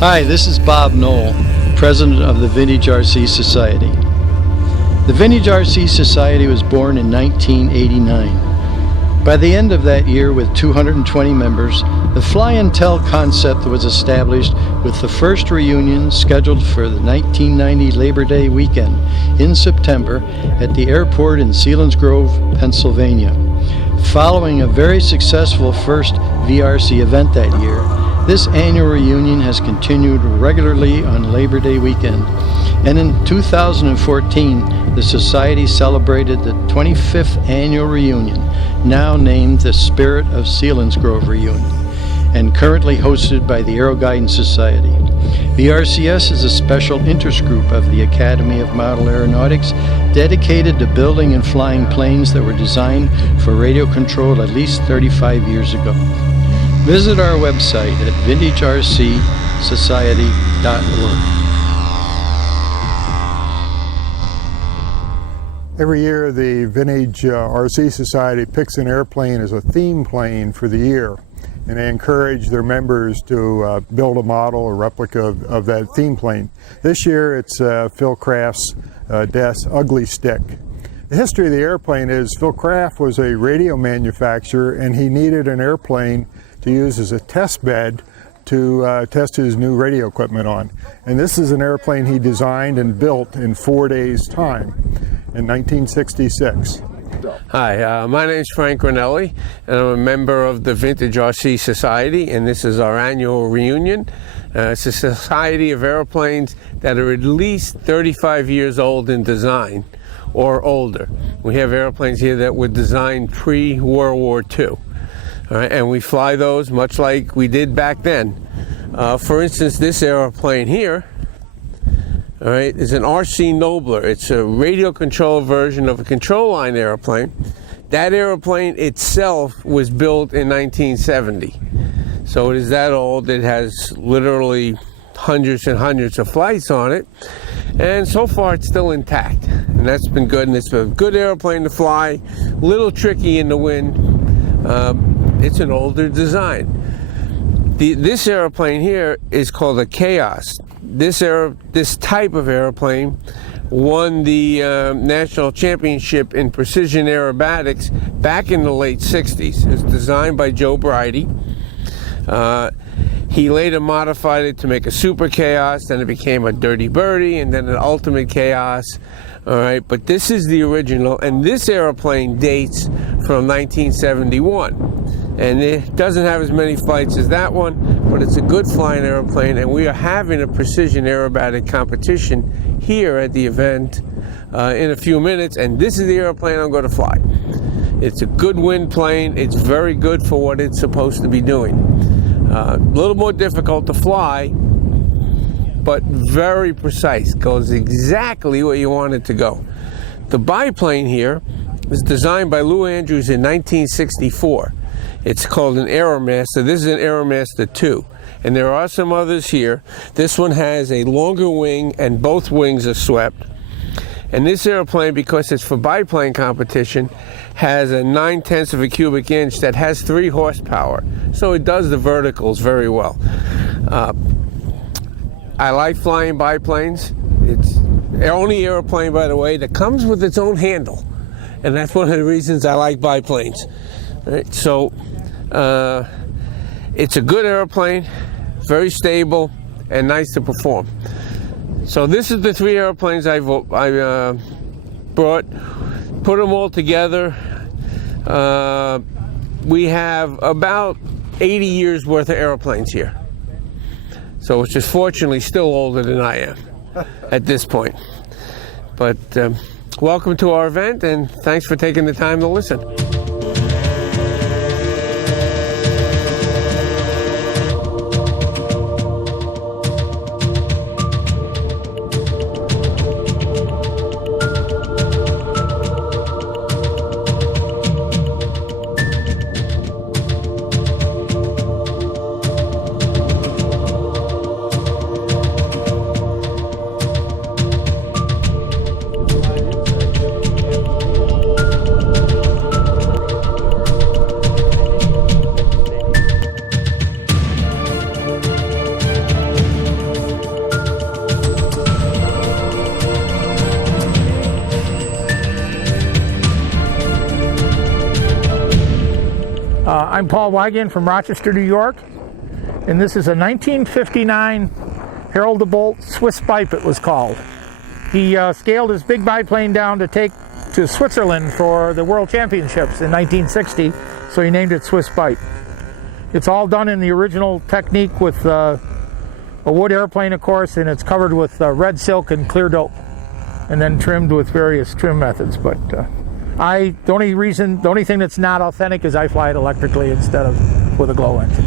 Hi, this is Bob Knoll, President of the Vintage RC Society. The Vintage RC Society was born in 1989. By the end of that year, with 220 members, the Fly and Tell concept was established with the first reunion scheduled for the 1990 Labor Day weekend in September at the airport in Selinsgrove, Pennsylvania. Following a very successful first VRC event that year, this annual reunion has continued regularly on Labor Day weekend, and in 2014, the Society celebrated the 25th annual reunion, now named the Spirit of Selinsgrove Reunion, and currently hosted by the Aero Guidance Society. VRCS is a special interest group of the Academy of Model Aeronautics dedicated to building and flying planes that were designed for radio control at least 35 years ago. Visit our website at vintagercsociety.org. Every year the Vintage RC Society picks an airplane as a theme plane for the year, and they encourage their members to build a model or replica of that theme plane. This year it's Phil Craft's DES Ugly Stick. The history of the airplane is Phil Craft was a radio manufacturer, and he needed an airplane to use as a test bed to test his new radio equipment on. And this is an airplane he designed and built in 4 days' time in 1966. Hi, my name is Frank Granelli, and I'm a member of the Vintage RC Society, and this is our annual reunion. It's a society of airplanes that are at least 35 years old in design or older. We have airplanes here that were designed pre-World War II. All right, and we fly those much like we did back then. For instance, this airplane here, all right, is an RC Nobler. It's a radio control version of a control line airplane. That airplane itself was built in 1970. So it is that old. It has literally hundreds and hundreds of flights on it. And so far it's still intact. And that's been good. And it's a good airplane to fly. A little tricky in the wind. It's an older design. This airplane here is called a Chaos. This type of airplane won the national championship in precision aerobatics back in the late 60s. It was designed by Joe Bridey. He later modified it to make a Super Chaos, then it became a Dirty Birdie, and then an Ultimate Chaos. All right, but this is the original, and this airplane dates from 1971. And it doesn't have as many flights as that one, but it's a good flying airplane, and we are having a precision aerobatic competition here at the event in a few minutes, and this is the airplane I'm going to fly. It's a good wind plane. It's very good for what it's supposed to be doing. A little more difficult to fly, but very precise. Goes exactly where you want it to go. The biplane here was designed by Lou Andrews in 1964. It's called an Aeromaster. This is an Aeromaster 2. And there are some others here. This one has a longer wing and both wings are swept. And this airplane, because it's for biplane competition, has a 9/10 of a cubic inch that has 3 horsepower. So it does the verticals very well. I like flying biplanes. It's the only airplane, by the way, that comes with its own handle. And that's one of the reasons I like biplanes. Right, so it's a good airplane, very stable, and nice to perform. So this is the 3 airplanes I brought, put them all together. We have about 80 years worth of airplanes here. So which is fortunately still older than I am at this point. But welcome to our event, and thanks for taking the time to listen. I'm Paul Wiegand from Rochester, New York, and this is a 1959 Harold DeBolt Swiss Pipe, it was called. He scaled his big biplane down to take to Switzerland for the World Championships in 1960, so he named it Swiss Pipe. It's all done in the original technique with a wood airplane, of course, and it's covered with red silk and clear dope, and then trimmed with various trim methods. But the only thing that's not authentic is I fly it electrically instead of with a glow engine.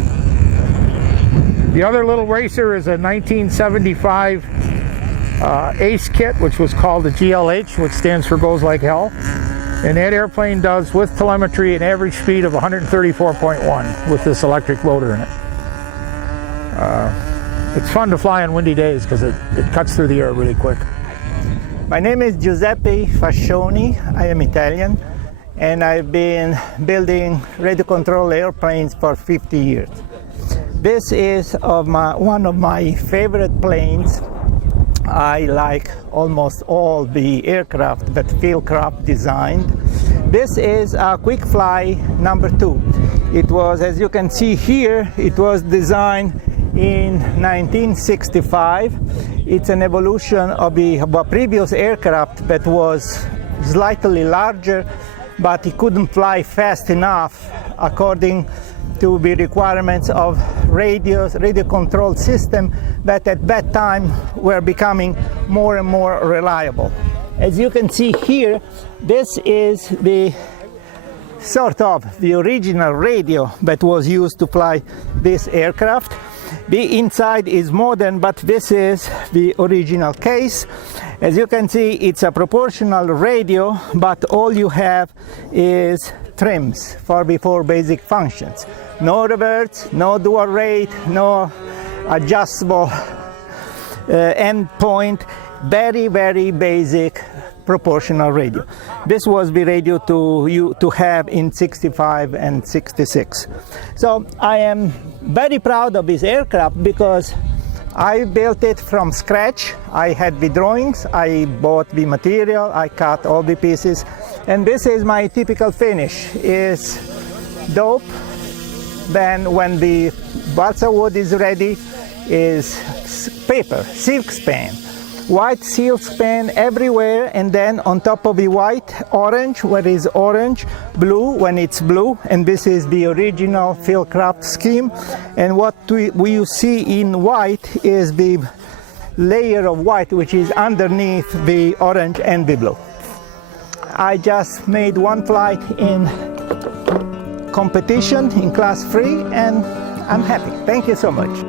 The other little racer is a 1975 Ace kit, which was called the GLH, which stands for Goes Like Hell. And that airplane does, with telemetry, an average speed of 134.1 with this electric motor in it. It's fun to fly on windy days because it cuts through the air really quick. My name is Giuseppe Fascioni. I am Italian, and I've been building radio control airplanes for 50 years. This is one of my favorite planes. I like almost all the aircraft that Philcraft designed. This is a Quick Fly number 2. It was, as you can see here, it was designed in 1965. It's an evolution of a previous aircraft that was slightly larger, but it couldn't fly fast enough according to the requirements of radio control system that at that time were becoming more and more reliable. As you can see here, this is the sort of the original radio that was used to fly this aircraft. The inside is modern, but this is the original case. As you can see, it's a proportional radio, but all you have is trims for before basic functions. No reverse, no dual rate, no adjustable end point. Very, very basic proportional radio. This was the radio to have in 65 and 66. So I am very proud of this aircraft because I built it from scratch. I had the drawings, I bought the material, I cut all the pieces, and this is my typical finish. Is dope. Then when the balsa wood is ready, is paper, silk span. White silk span everywhere, and then on top of the white, orange when it's orange, blue when it's blue, and this is the original Philcraft scheme. And what we see in white is the layer of white which is underneath the orange and the blue. I just made one flight in competition in class 3, and I'm happy. Thank you so much.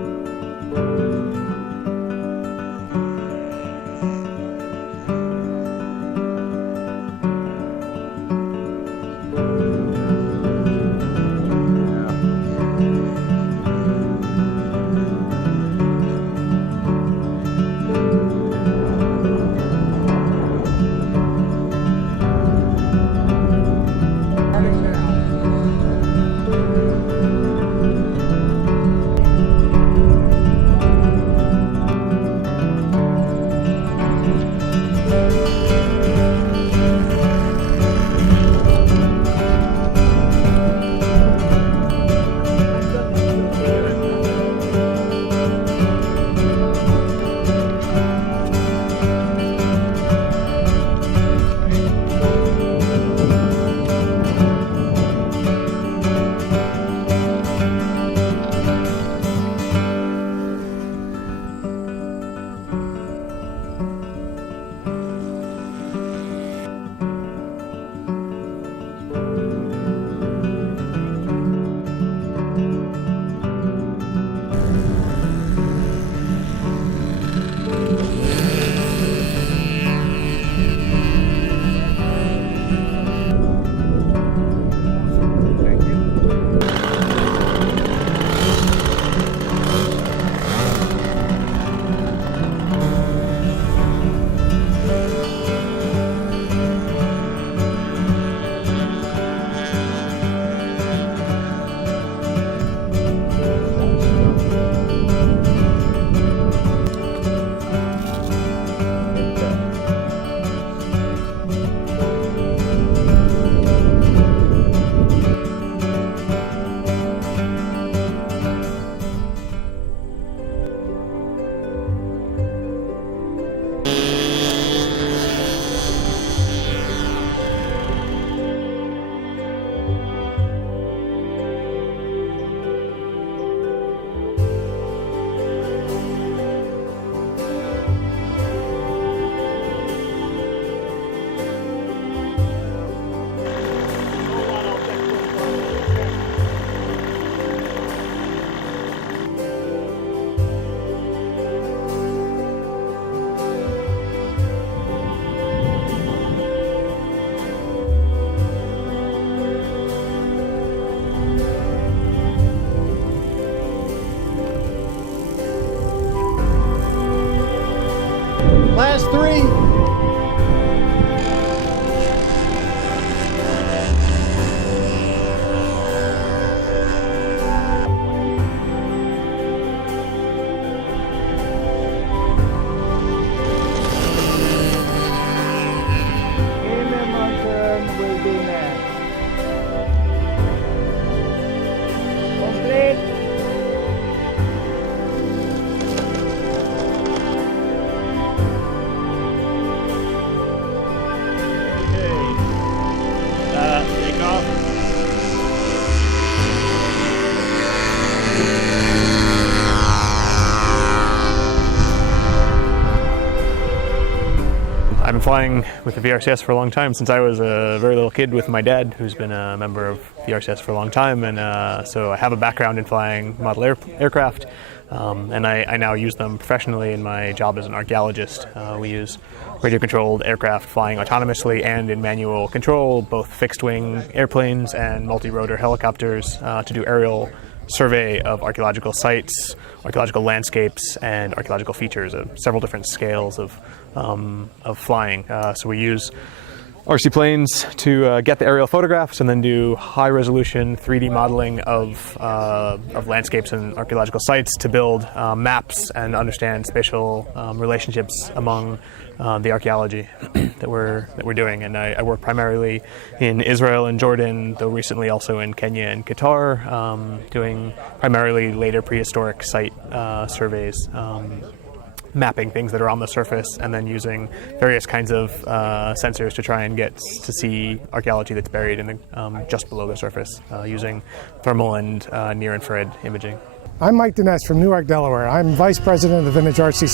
I've been flying with the VRCS for a long time, since I was a very little kid with my dad, who's been a member of VRCS for a long time, and so I have a background in flying model aircraft, and I now use them professionally in my job as an archaeologist. We use radio-controlled aircraft flying autonomously and in manual control, both fixed-wing airplanes and multi-rotor helicopters, to do aerial survey of archaeological sites, archaeological landscapes, and archaeological features of several different scales of flying. So we use RC planes to get the aerial photographs and then do high-resolution 3D modeling of landscapes and archaeological sites to build maps and understand spatial relationships among the archaeology that we're doing. And I work primarily in Israel and Jordan, though recently also in Kenya and Qatar, doing primarily later prehistoric site surveys, mapping things that are on the surface and then using various kinds of sensors to try and get to see archaeology that's buried in the, just below the surface, using thermal and near-infrared imaging. I'm Mike Diness from Newark, Delaware. I'm Vice President of the Vintage RC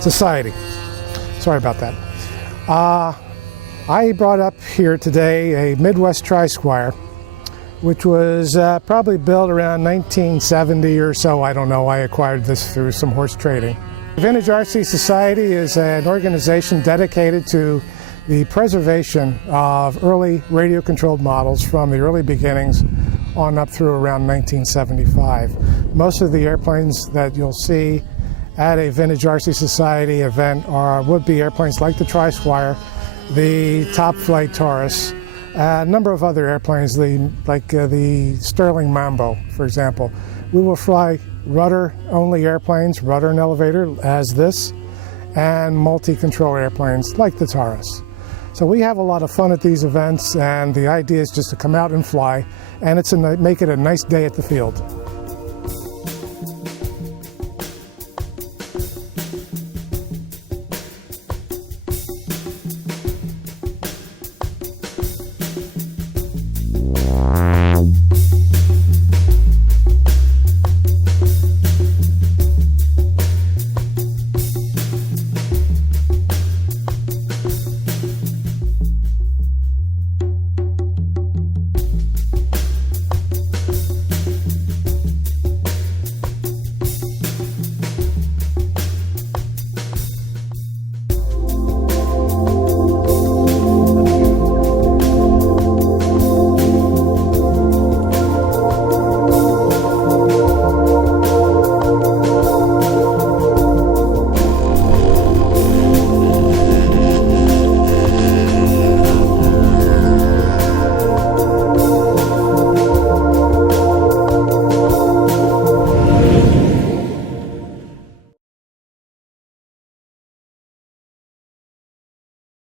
Society. Sorry about that. I brought up here today a Midwest Tri-Squire, which was probably built around 1970 or so. I don't know. I acquired this through some horse trading. The Vintage RC Society is an organization dedicated to the preservation of early radio-controlled models from the early beginnings on up through around 1975. Most of the airplanes that you'll see at a Vintage RC Society event would be airplanes like the Tri-Squire, the Top Flight Taurus, a number of other airplanes, like the Sterling Mambo, for example. We will fly rudder-only airplanes, rudder and elevator, as this, and multi-control airplanes like the Taurus. So we have a lot of fun at these events, and the idea is just to come out and fly, and make it a nice day at the field.